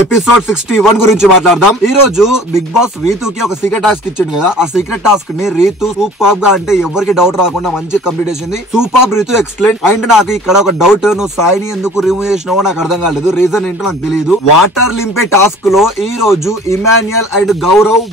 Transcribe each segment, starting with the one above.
Episode 61 గురించి మాట్లాడదాం. ఈ రోజు బిగ్ బాస్ రీతుకి ఒక సీక్రెట్ టాస్క్ ఇచ్చిండు కదా. ఆ సీక్రెట్ టాస్క్ ని రీతు సూపర్ గా అంటే ఎవరికి డౌట్ రాకుండా మంచి కంప్లీట్ చేసింది. Super Ritu excellent. అండ్ నాకు ఇక్కడ ఒక డౌట్, నువ్వు సాయిని ఎందుకు రిమూవ్ చేసినావో నాకు అర్థం కాలేదు. రీజన్ ఏంటో నాకు తెలియదు. వాటర్ లింపే టాస్క్ లో ఈ రోజు ఇమాన్యుయల్ అండ్ గౌరవ్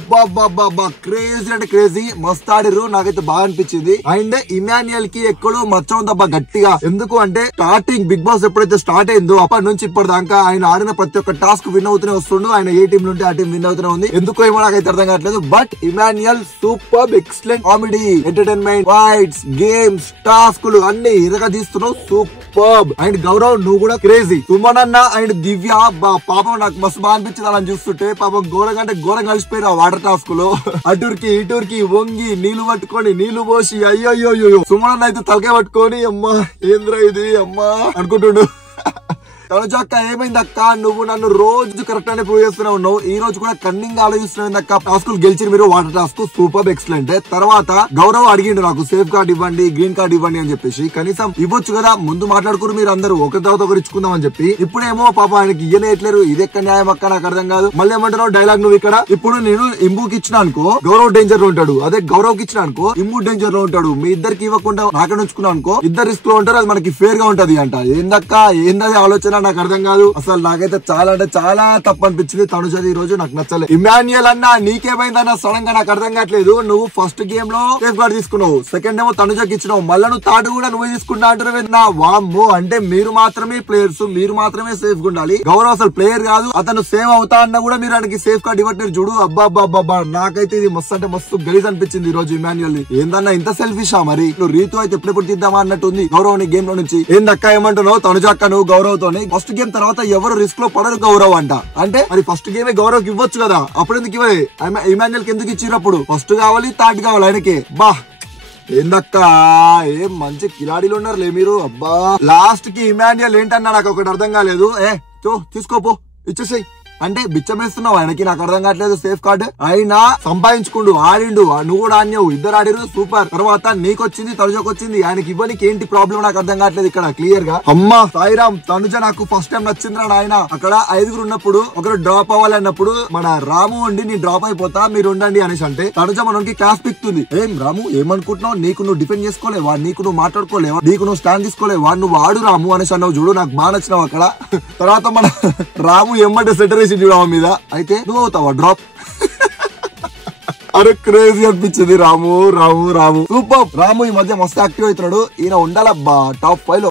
క్రేజీ అంటే క్రేజీ మస్త్ ఆడిరు. నాకైతే బాగా అనిపించింది. అండ్ ఇమాన్యుయల్ కి ఎక్కడో మచ్చ ఉందబ్బా గట్టిగా. ఎందుకు అంటే స్టార్టింగ్ బిగ్ బాస్ ఎప్పుడైతే స్టార్ట్ అయిందో అప్పటి నుంచి ఇప్పటిదాకా ఆయన ఆడిన ప్రతి ఒక్క టాస్క్ విన్ అవుతూనే వస్తుండు. ఆయన ఏ టీం నుండి ఆ టీం విన్ అవుతూనే ఉంది. ఎందుకో ఏమో నాకైతే అర్థం కావట్లేదు. But Emmanuel super excellent comedy, entertainment, fights, games, టాస్కులు అన్ని ఇరగా తీస్తున్నావు. సూపర్. అండ్ గౌరవ్ నువ్వు కూడా క్రేజీ. సుమన్ అన్న అండ్ దివ్య పాపం నాకు మస్తు బాగా అనిపించింది అలా చూస్తుంటే. పాపం ఘోరంగా అంటే ఘోరంగా కలిసిపోయారు ఆ వాటర్ టాస్క్ లో. అటూరికి ఇటూరికి వంగి నీళ్లు పట్టుకొని నీళ్లు పోసి అయ్యో సుమన్ అన్న అయితే తలకే పట్టుకొని అమ్మా ఏంద్రా ఇది అమ్మా అనుకుంటుండు. తనుజక్క ఏమైందక్క, నువ్వు నన్ను రోజు కరెక్ట్ అనే ప్రూవ్ చేస్తూనే ఉన్నావు. ఈ రోజు కూడా కన్నింగ్ ఆలోచిస్తున్నావు అక్క. టాస్క్ గెలిచి మీరు వాటర్ టాస్క్ సూపర్ ఎక్సలెంట్. తర్వాత గౌరవ్ అడిగిండు నాకు సేఫ్ కార్డ్ ఇవ్వండి, గ్రీన్ కార్డ్ ఇవ్వండి అని చెప్పేసి. కనీసం ఇవ్వచ్చు కదా, ముందు మాట్లాడుకుని మీరు అందరూ ఒకరి తర్వాత ఒకరు ఇచ్చుకుందాం అని చెప్పి. ఇప్పుడేమో పాప ఆయనకి ఇయ్యనేట్లేరు. ఇది ఎక్కడ న్యాయం అక్క, నాకు అర్థం కాదు. మళ్ళీ ఏమంటున్నావు డైలాగ్ నువ్వు ఇక్కడ. ఇప్పుడు నేను ఇంబుకి ఇచ్చిన అనుకో గౌరవ్ డేంజర్ లో ఉంటాడు, అదే గౌరవ్ కి ఇచ్చిన అనుకో ఇంబు డేంజర్ లో ఉంటాడు. మీ ఇద్దరికి ఇవ్వకుండా నాకనే ఉంచుకున్నావు అనుకో ఇద్దరు రిస్క్ లో ఉంటారు. అది మనకి ఫేర్ గా ఉంటది అంట. ఏందక్క ఏందది ఆలోచన నాకు అర్థం కాదు. అసలు నాకైతే చాలా అంటే చాలా తప్పు అనిపించింది. తనుజది ఈ రోజు నాకు నచ్చలేదు. ఇమాన్యుయల్ అన్న నీకేమైందన్న సడన్ గా నాకు అర్థం కావట్లేదు. నువ్వు ఫస్ట్ గేమ్ లో సేఫ్ గార్డ్ తీసుకున్నావు, సెకండ్ ఏమో తనుజకి ఇచ్చినావు, మళ్ళీ నువ్వు థర్డ్ కూడా నువ్వే తీసుకుంటా అంటున్నా. వామ్మో, అంటే మీరు మాత్రమే ప్లేయర్స్, మీరు మాత్రమే సేఫ్ గా ఉండాలి. గౌరవ్ అసలు ప్లేయర్ కాదు, అతను సేవ్ అవుతా అన్న కూడా మీరు ఆయనకి సేఫ్ కార్డ్ ఇవ్వట్లేదు చూడు. అబ్బా నాకైతే ఇది మస్తు అంటే మస్తు గలీజ్ అనిపించింది ఈ రోజు ఇమాన్యుయల్. ఏందన్నా ఇంత సెల్ఫిషా మరి? నువ్వు రీతు అయితే ఎప్పుడెప్పుడు తీద్దామా అన్నట్టుంది గౌరవ్ నీ గేమ్ లో నుంచి. ఏందక్క ఏమంటున్నావు? తనుజక్క నువ్వు గౌరవ్ తోని ఫస్ట్ గేమ్ తర్వాత ఎవరు రిస్క్ లో పడరు గౌరవ్ అంట. అంటే మరి ఫస్ట్ గేమే గౌరవ్ ఇవ్వచ్చు కదా, అప్పుడు ఎందుకు ఇవ్వాలి? ఇమాన్యుయల్ కి ఎందుకు ఇచ్చినప్పుడు? ఫస్ట్ కావాలి, థర్డ్ కావాలి ఆయనకి. బా ఏందక్క ఏం మంచి కిలాడీలు ఉన్నారులే మీరు. అబ్బా లాస్ట్ కి ఇమాన్యుయల్ ఏంటన్నా నాకు ఒకటి అర్థం కాలేదు. తీసుకోపో ఇచ్చేసేయ్ అంటే బిచ్చమేస్తున్నావు ఆయనకి, నాకు అర్థం కావట్లేదు. సేఫ్ కార్డ్ అయినా సంపాదించుకుండు, ఆడిండు, నువ్వు కూడా ఆడినావు, ఇద్దరు ఆడిరు సూపర్. తర్వాత నీకొచ్చింది తనుజకు వచ్చింది, ఆయనకి ఇవ్వనికి ఏంటి ప్రాబ్లం నాకు అర్థం కావట్లేదు ఇక్కడ క్లియర్ గా. అమ్మా సాయిరామ్, తనుజ నాకు ఫస్ట్ టైం నచ్చింది ఆయన. అక్కడ 5గురు ఉన్నప్పుడు ఒకరు డ్రాప్ అవ్వాలి అన్నప్పుడు మన రాము ఉండి నేను డ్రాప్ అయిపోతా మీరు ఉండండి అనేసి అంటే తనుజ మనకి క్లాస్ పిక్తుంది. ఏం రాము ఏమనుకుంటున్నావు? నీకు నువ్వు డిఫెండ్ చేసుకోలేవా, నీకు నువ్వు మాట్లాడుకోలేవా, నీకు నువ్వు స్టాండ్ తీసుకోలేవా, నువ్వు ఆడు రాము అనేసి అన్నావు చూడు. నాకు బాగా నచ్చినావు అక్కడ. తర్వాత మన రాము ఎమ్మటే సెటర్ చూడవ మీద అయితే నువ్వు అవుతావా డ్రాప్? అరే క్రేజీ అనిపించింది. రాము సూపర్. రాము ఈ మధ్య మస్తు యాక్టివ్ అవుతున్నాడు. ఈయన ఉండాలబ్బా టాప్ 5 లో.